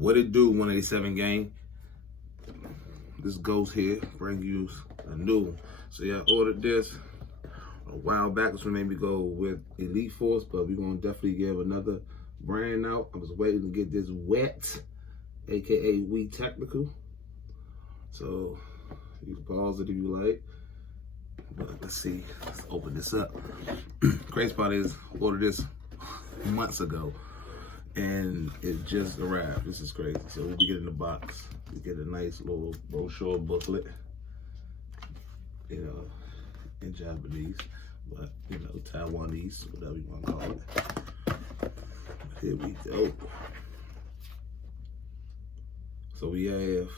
What it do, 187 gang? This ghost here bring you a new one. So yeah, I ordered this a while back. This one made me go with Elite Force, but we're gonna definitely give another brand out. I was waiting to get this wet, aka We Technical. So you can pause it if you like. But let's see, let's open this up. Crazy part is, I ordered this months ago and it just arrived. This is crazy. So we get in the box. We get a nice little brochure booklet, you know, in Japanese, but you know, Taiwanese, whatever you want to call it. Here we go. So we have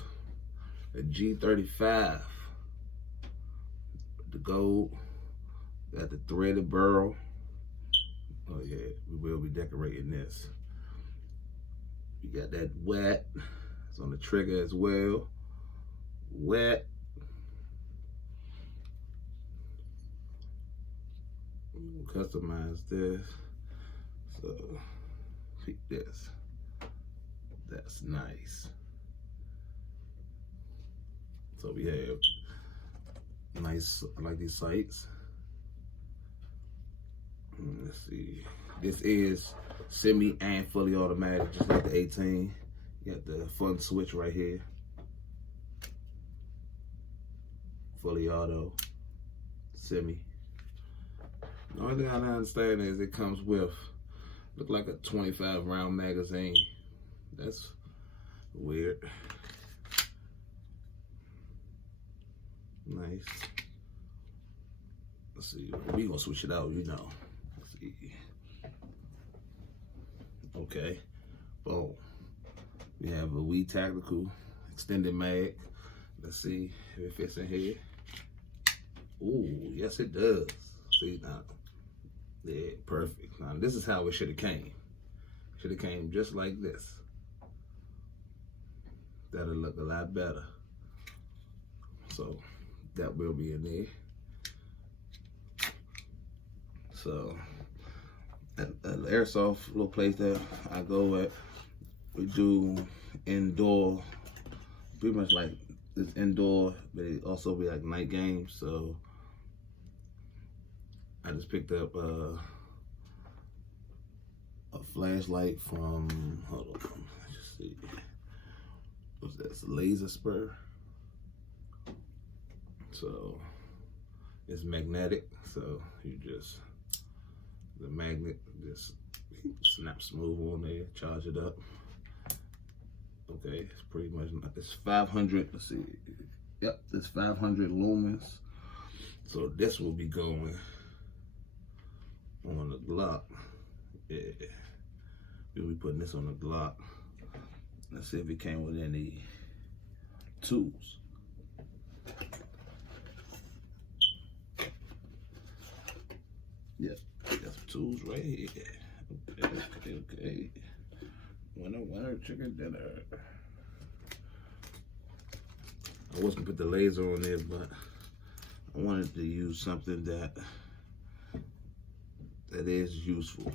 a G35, the gold, got the threaded barrel. Oh yeah, we will be decorating this. We got that wet. It's on the trigger as well. Wet. We'll customize this. So, pick this. That's nice. So we have nice, I like these sights. Let's see. This is semi and fully automatic, just like the 18. You got the fun switch right here. Fully auto, semi. The only thing I don't understand is it comes with, look like a 25 round magazine. That's weird. Nice. Let's see, we gonna switch it out, you know. Let's see. Okay, boom. We have a We Tactical extended mag. Let's see if it fits in here. Ooh, yes it does. See now, yeah, perfect. Now this is how it should have came. Should have came just like this. That'll look a lot better. So that will be in there. So at an airsoft little place that I go at, we do indoor, pretty much like it's indoor, but it also be like night games. So I just picked up a flashlight from, hold on, let's see, what's this, laser spur. So it's magnetic, so you just, the magnet just snaps smooth on there, charge it up. Okay, it's pretty much, it's 500, let's see, yep, it's 500 lumens. So this will be going on the Glock. Yeah, we'll be putting this on the Glock. Let's see if it came with any tools. Yep, got some tools right here. Okay. Winner, chicken dinner. I was gonna put the laser on there, but I wanted to use something that is useful.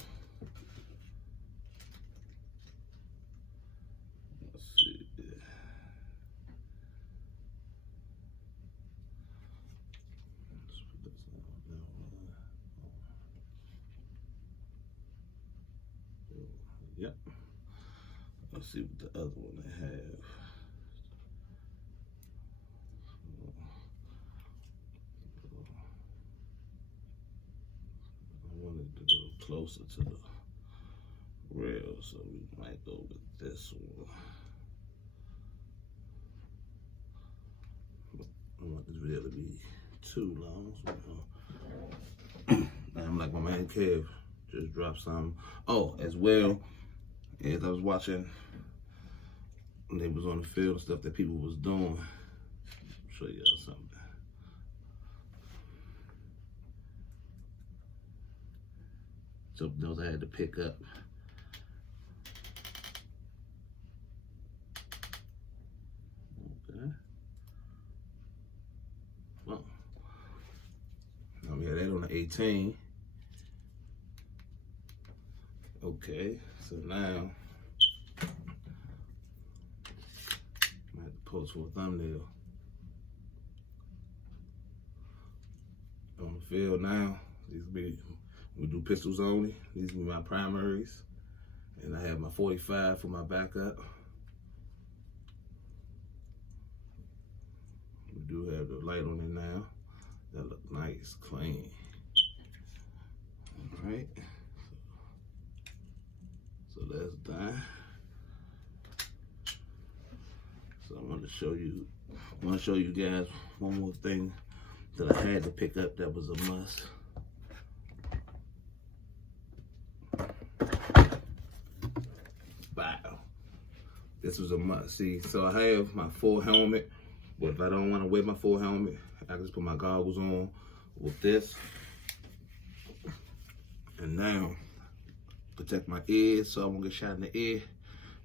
Let's see. Let's put this on now. Yep. Let's see what the other one they have. I wanted to go closer to the rail, so we might go with this one. I don't want this video to be too long. So I'm like my man Kev just dropped some. Oh, as well, as I was watching, when they was on the field and stuff that people was doing. I'll show y'all something. So those I had to pick up. Okay. Well, now we had that on the 18. Okay, so now post for a thumbnail. On the field now, we do pistols only. These be my primaries. And I have my 45 for my backup. We do have the light on it now. That look nice, clean. All right. So that's done. So I want to show you guys one more thing that I had to pick up that was a must. Wow. This was a must. See, so I have my full helmet, but if I don't want to wear my full helmet, I can just put my goggles on with this. And now, protect my ears so I won't get shot in the ear.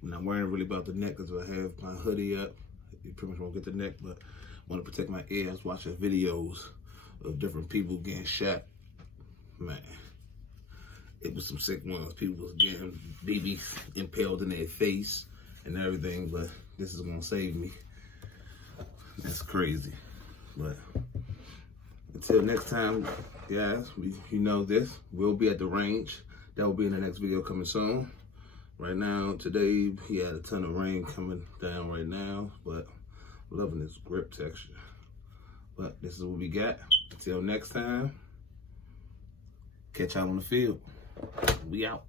I'm not worrying really about the neck because I have my hoodie up. You pretty much won't get the neck, but I want to protect my ear. I was watching videos of different people getting shot. Man, it was some sick ones. People was getting BBs impaled in their face and everything, but this is gonna save me. That's crazy. But until next time, guys, you know this. We'll be at the range. That will be in the next video coming soon. Right now, today, he had a ton of rain coming down right now, but loving this grip texture. But this is what we got. Until next time, catch y'all on the field. We out.